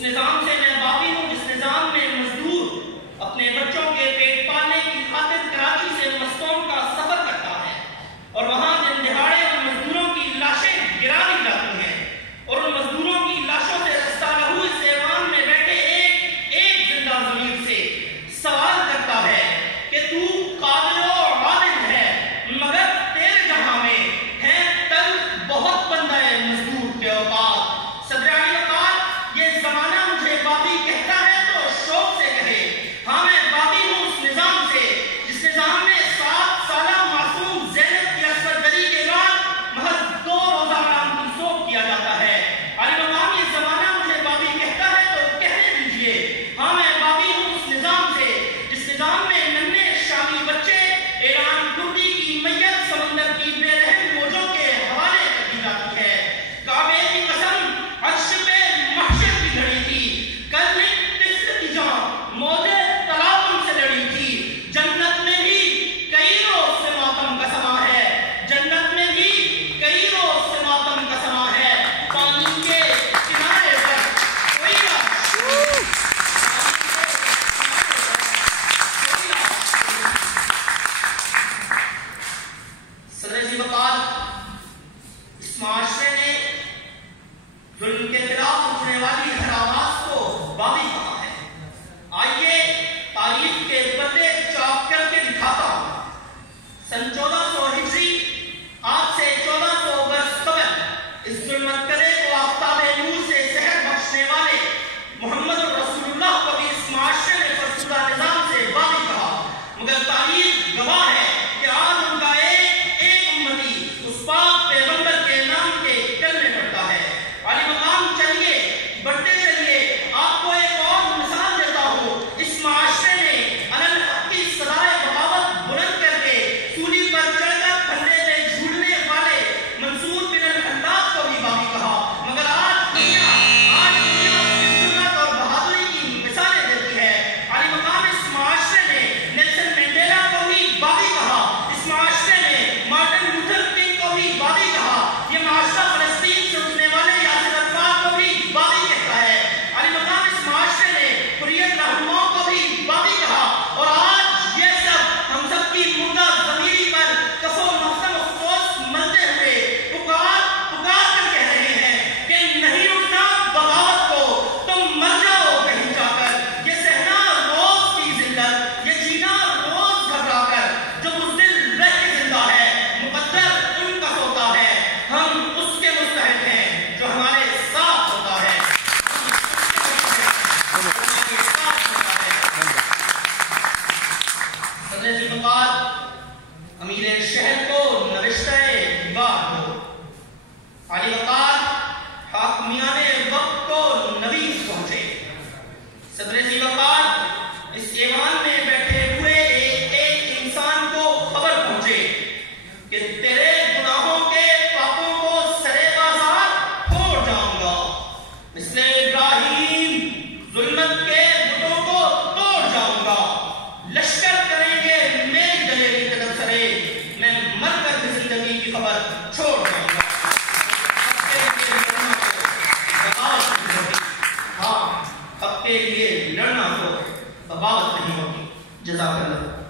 उस निजाम से मैं बागी हूँ जिस निजाम में मजदूर अपने बच्चों के पेट पालने की खातिर कराची से मस्तोन का सफर करता है और वहां दिन दिहाड़े उन मजदूरों की लाशें गिरा दी जाती हैं और उन मजदूरों की लाशों से रस्ता रहू इस ऐवान में बैठे एक जिंदा ज़मीर से सवाल करता है कि तू कादिर और आलिम है मगर तेरे जहां में है तल बहुत बंदा है मजदूर के औकात। सदर आली वक़ार ये जमाना मुझे बागी कहता है तो शौक से कहे, हाँ मैं बागी हूँ उस निजाम से जिस निजाम में 7 साला मासूम ज़ैनब की असफरदरी के बाद महज 2 रोजा नाम सोप किया जाता है। आली वक़ार ये जमाना मुझे बागी कहता है तो कहने दीजिए, हाँ मैं बागी हूँ उस निजाम से जिस निजाम में नन्हे शामी बच्चे ईरान कुर्दी की मैयत समंदर की बेरहम मौजों के हवाले कर दी जाती है। काबे की कसम अर्श पे महशर की घड़ी थी, कल एक तिफ्ल की जान मौजे तलाकुम से लड़ी थी। जन्नत में भी कई रोज से मातम का समा है, जन्नत में भी कई रोज से मातम का समा है। पानी के किनारे पर कोई सदर जी वक़ार इस माशरे ने जुल्म के खिलाफ उठने वाली हर आवाज को बागी कहा है। आइए तारीख के पन्ने चौक करके दिखाता हूं। सन 1400 हिजरी आज से 1400 वर्ष कबल इस जुल्मत करे को आफ्ताबे नूर से सहर बख्शने वाले मोहम्मद रसूलुल्लाह को भी इस माशरे ने फरसुदा निजाम से बागी कहा, मगर तारीख गवाह है कि आज उनका एक उम्मती उस पाक पैगंबर के नाम के चलने पड़ता है। आली मकाम चलिए बढ़ते चलिए, आपको एक और मिसाल देता हूँ। इस माशरे ने अलल हक की सदाए बगावत बुलंद करके सूली पर चढ़कर फंदे में झूलने वाले मंसूर बिन अल-हल्लाज को भी बागी कहा, मगर आज दुनिया उसकी जुर्रत और बहादुरी की मिसालें देती है। आली मकाम इस माशरे ने नेल्सन मंडेला को भी बागी कहा, इस माशरे ने मार्टिन लूथर किंग को भी बागी कहा, ये माशरा फलस्तीन से उठने वाले यासिर अरफात को भी बागी कहता है। आली मकाम इस माशरे ने हुर्रियत रहनुमाओं को भी बागी कहा और आज ये सब हम सब की मुर्दा ज़मीरी पर कफो महसम अफसोस मलते हुए पुकार कर कह रहे हैं कि नहीं उठना बगावत को, तुम मर जाओ कहीं जाकर। ये सहना रोज की जिल्लत, ये जीना रोज घबरा कर, जो बुज़दिल रह के जिंदा है मुक़द्दर उनका होता है, हम उसके मुस्तहिक़ हैं जो हमारे साथ होता है। सदर जी वक़ार अमीर शहर को नविश्ते दीवार हो, आली वक़ार हाकमियाने वक्त को नवीस पहुंचे। सदर जी वक़ार इस ऐवान में बैठे हुए एक इंसान को खबर पहुंचे कि तेरे गुनाहों के पापों को सरे बाजार फोड़ जाऊंगा, मिस्ले इब्राहिम जुल्मत के बुतों को तोड़ जाऊंगा। लश्कर करेंगे मेरी दलेरी कदम सरे, मैं मर कर भी जिंदगी की खबर छोड़ जाऊंगा। हाँ, हक के लिए लड़ना तो बगावत नहीं होगी। जज़ाकल्लाह।